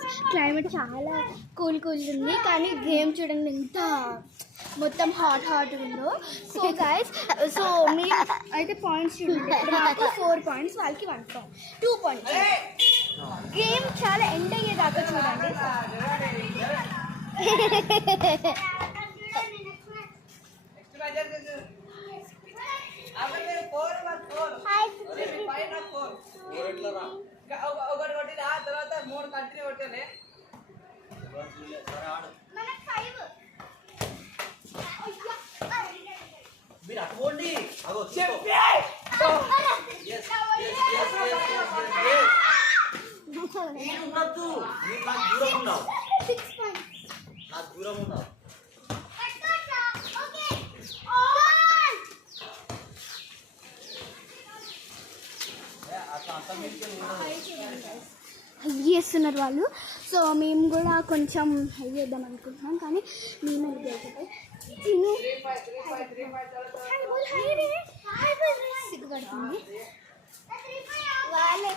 Guys climate చాలా cool ఉంది, కానీ గేమ్ చూడండి ఎంత మొత్తం హాట్ ఉందో. సో గైస్, సో మీరు అయితే పాయింట్స్ చూడండి. నాకు 4 పాయింట్స్, వాళ్ళకి 1 పాయింట్, 2 పాయింట్స్. గేమ్ చాలా ఎండ్ అయ్యేదాకా చూడండి. మీరు అట్టుకోండి. ఉండద్దు, మీరు నాకు దూరం ఉన్నావు, నాకు దూరం ఉన్నావు. హై చేస్తున్నారు వాళ్ళు. సో మేము కూడా కొంచెం హై చేద్దాం అనుకుంటున్నాం, కానీ మేము సిగ్గుపడుతుంది. వాళ్ళే